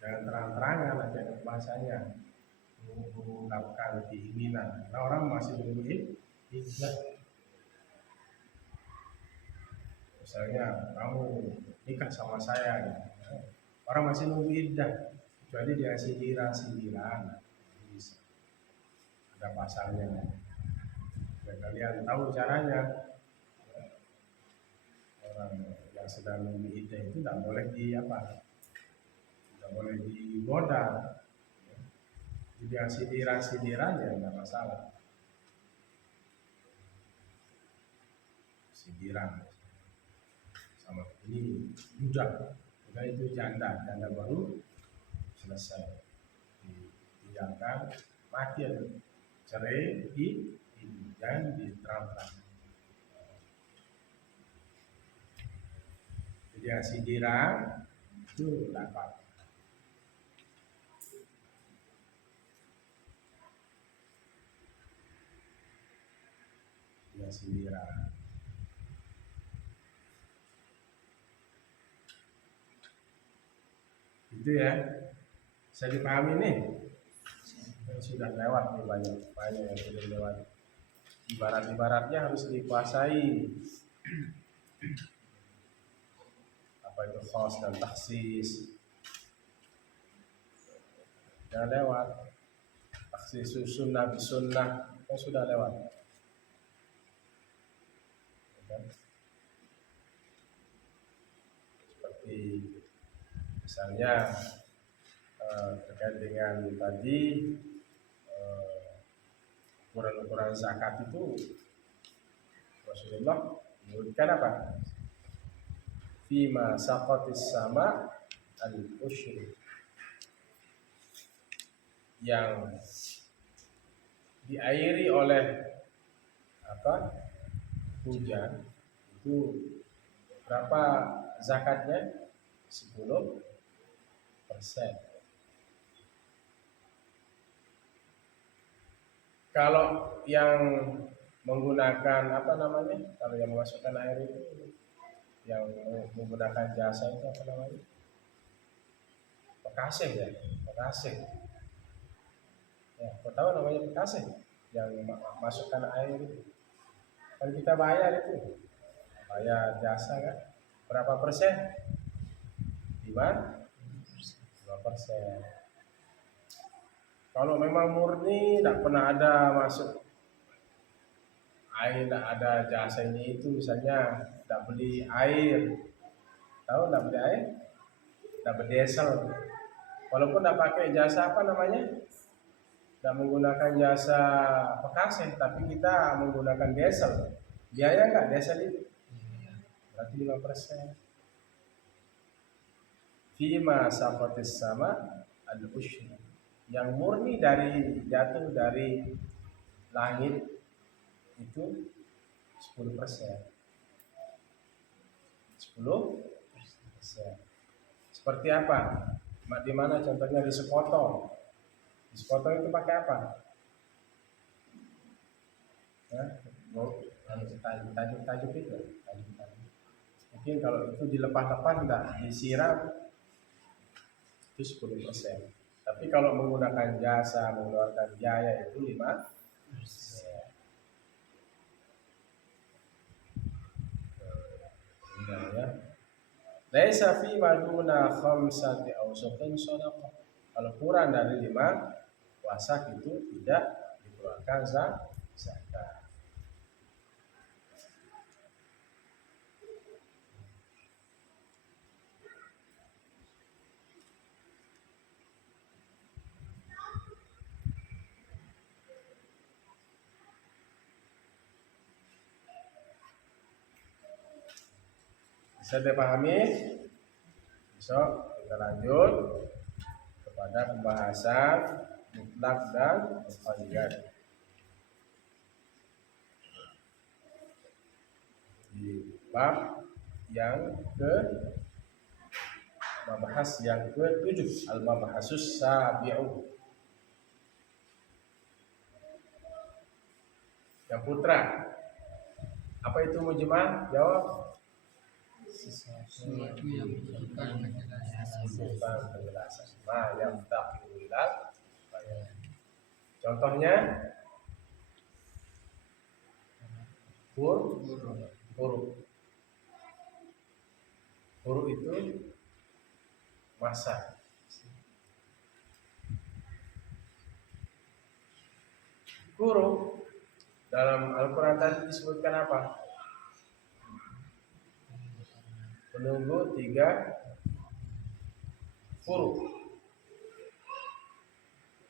jangan terang-terangan aja bahasanya mengungkapkan keinginan. Karena orang masih menunggu iddah. Misalnya kamu nikah sama saya, gitu. Orang masih nunggu iddah, kecuali dia sindiran, bisa. Ada pasalnya. Dan kalian tahu caranya. Orang yang sedang nunggu iddah itu tidak boleh tidak boleh digoda. Jadi yang sindiran ya tidak masalah. Sindiran sama ini mudah itu janda baru selesai ditinggalkan mati atau cerai dan diterangkan. Jadi yang sindiran itu dapat. Yang sindiran. Itu ya, bisa dipahami nih. Sudah lewat nih banyak yang sudah lewat. Ibaratnya harus dikuasai. Apa itu khas dan taksis. Sudah lewat. Taksis sunnah bisunnah kan sudah lewat. Seperti misalnya terkait dengan tadi ukuran zakat itu Rasulullah menyebutkan apa? Fima saqatis sama al-usyri, yang diairi oleh hujan itu berapa zakatnya? 10%. Kalau yang menggunakan kalau yang memasukkan air itu, yang menggunakan jasa itu apa namanya? Pekasih ya, pekasih. Ya, kau tahu namanya pekasih yang masukkan air itu. Kan kita bayar itu, bayar jasa kan? Berapa persen? 5%. Kalau memang murni tidak pernah ada masuk air, tidak ada jasanya itu, misalnya tidak beli air, tahu tidak beli air, tidak beli diesel, walaupun tidak pakai jasa tidak menggunakan jasa pekasih, tapi kita menggunakan diesel, biaya nggak diesel itu? Berarti 5%. Fima safatis sama al-usyri, yang murni jatuh dari langit itu 10%. 10%. Seperti apa? Di mana contohnya di sepotong. Di sepotong itu pakai apa? Tajuk itu. Mungkin kalau itu dilepas-lepas tidak disiram itu 10%. Tapi kalau menggunakan jasa, mengeluarkan biaya itu 5. Ya. Laisa fi maduna khamsati awsuqin shadaqah. Kalau kurang dari 5 wasak itu tidak dikeluarkan zakat. Bisa dipahami? Besok kita lanjut kepada pembahasan mutlak dan muqayyad. Di bab yang membahas yang ke-7, al-mabahasus sabi'u. Yang putra. Apa itu mujmal? Jawab. Sesuatu yang membutuhkan penjelasan. Ma yang tak ilal. Contohnya huruf itu masa. Huruf dalam Al-Quran tadi disebutkan apa? Menunggu 3 huruf.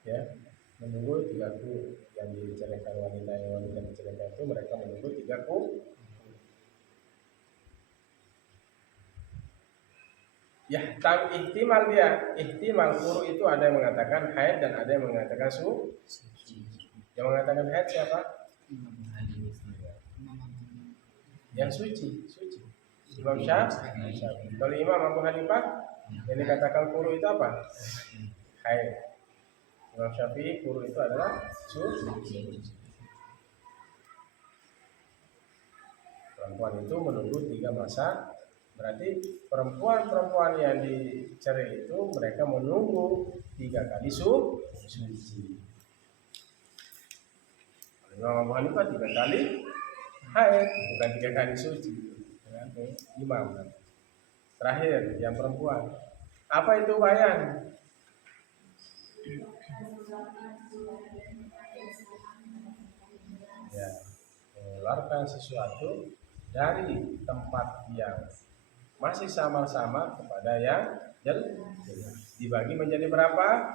Ya, menunggu 3 huruf. Yang diceritakan wanita diceritakan itu mereka menunggu 3 huruf. Ya, tapi ihtimal huruf itu ada yang mengatakan haid dan ada yang mengatakan suci. Yang mengatakan haid siapa? Yang suci. Imam Syafi'i. Kalau Imam Abu Hanifah yang dikatakan huruf itu apa? Haid. Imam Syafi'i huruf itu adalah suci. Perempuan itu menunggu 3 masa. Berarti perempuan yang dicerai itu mereka menunggu 3 kali suci. Imam Abu Hanifah 3 kali haid, bukan 3 kali suci. Imam. Terakhir yang perempuan. Apa itu bayan? Ya, mengeluarkan sesuatu dari tempat yang masih sama-sama kepada yang jelas. Dibagi menjadi berapa?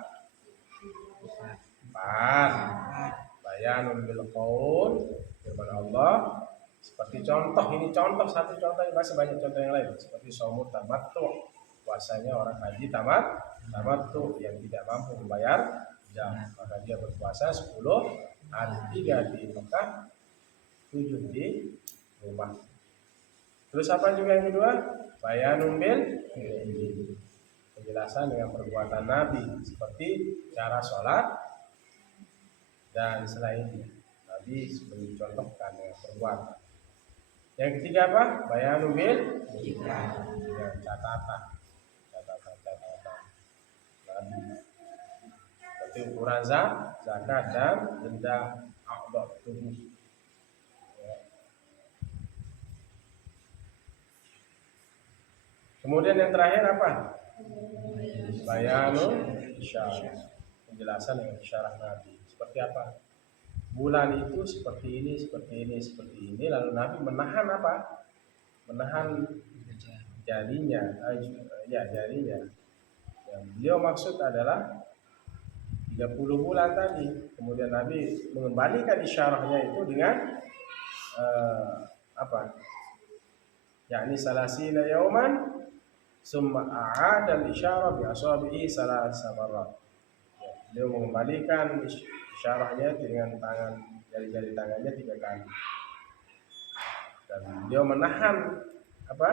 4. Bayanun bil qaul, firman Allah. Seperti contoh, ini satu contoh, masih banyak contoh yang lain. Seperti shaumut tamattu, puasanya orang haji tamattu yang tidak mampu membayar maka dia berpuasa 10 hari, 3 di Mekah, 7 di rumah. Terus apa juga yang kedua? Bayanun bil penjelasan dengan perbuatan Nabi seperti cara sholat dan selainnya. Nabi mencontohkan dengan perbuatan. Yang ketiga apa? Bayanun bil dengan catatan Nabi. Seperti ukuran zakat dan denda a'dha tubuh. Kemudian yang terakhir apa? Bayanul isyarah, penjelasan dengan isyarah Nabi. Seperti apa? Bulan itu seperti ini, lalu Nabi menahan apa? Menahan jarinya. Jarinya. Yang beliau maksud adalah 30 bulan tadi. Kemudian Nabi mengembalikan isyarahnya itu dengan apa? Yakni salasina yauman summa a'ada al-isyarah bi asabihi salasa marrat. Beliau mengembalikan isyarahnya dengan jari-jari tangannya 3 kali. Dan beliau menahan apa?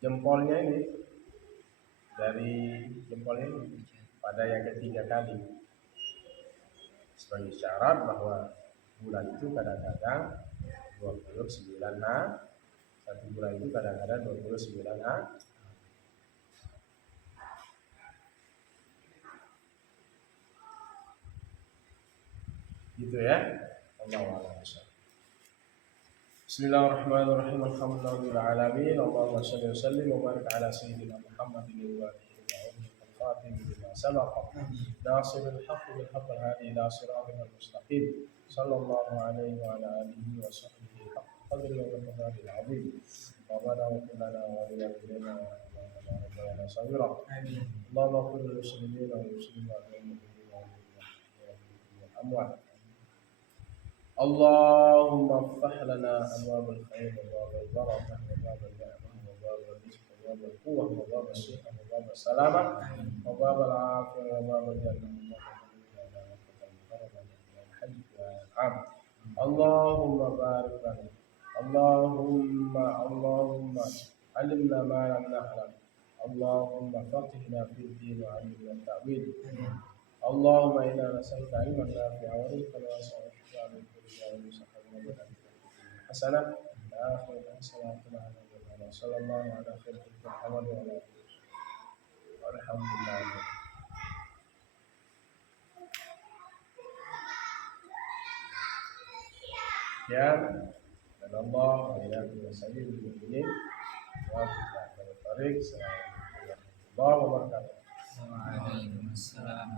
Jempolnya ini dari jempolnya ini pada yang ketiga kali. Sebagai syarat bahwa bulan itu kadang-kadang 29 hari. Satu bulan itu kadang-kadang 29 hari. Gitu ya. Allahu a'lam. Bismillahirrahmanirrahim. Alhamdulillahirabbil alamin. Allahumma shalli wa sallim wa barik ala sayyidina Muhammadin wa alihi wa sahbihi al-khatim lima sabaqa. Nasirul haqqi bil haqqi hadi ila siratal mustaqim. Sallallahu alaihi wa ala alihi wa sahbihi haqq qadri wa miqdaril azim. Rabbana wa qul lana wa li walidayna wa rabbana sabira. Allahumma qul lil muslimina wal muslimat wal mu'minina wal amwat. اللهم افتح لنا ابواب الخير وباب البركه وباب النعمه وباب الرزق وباب القوه وباب الصحه وباب السلامه وباب العافيه وباب الجنه الحج والعام. اللهم بارك لنا. اللهم علمنا ما لم نعلم. اللهم فقهنا في الدين وعلمنا التأويل. اللهم انا نسالك علما نافعا ورزقا واسعا وشفاء من كل داء وسقما حسنه اخر صلاتنا على محمد صلى الله على خير محمد وعلى اله والحمد لله. Ya, dan Allah wa'iyyakum wasallim al-mu'minin wa billahi wa tariq. Assalamualaikum warahmatullahi wabarakatuh. Waalaikumsalam.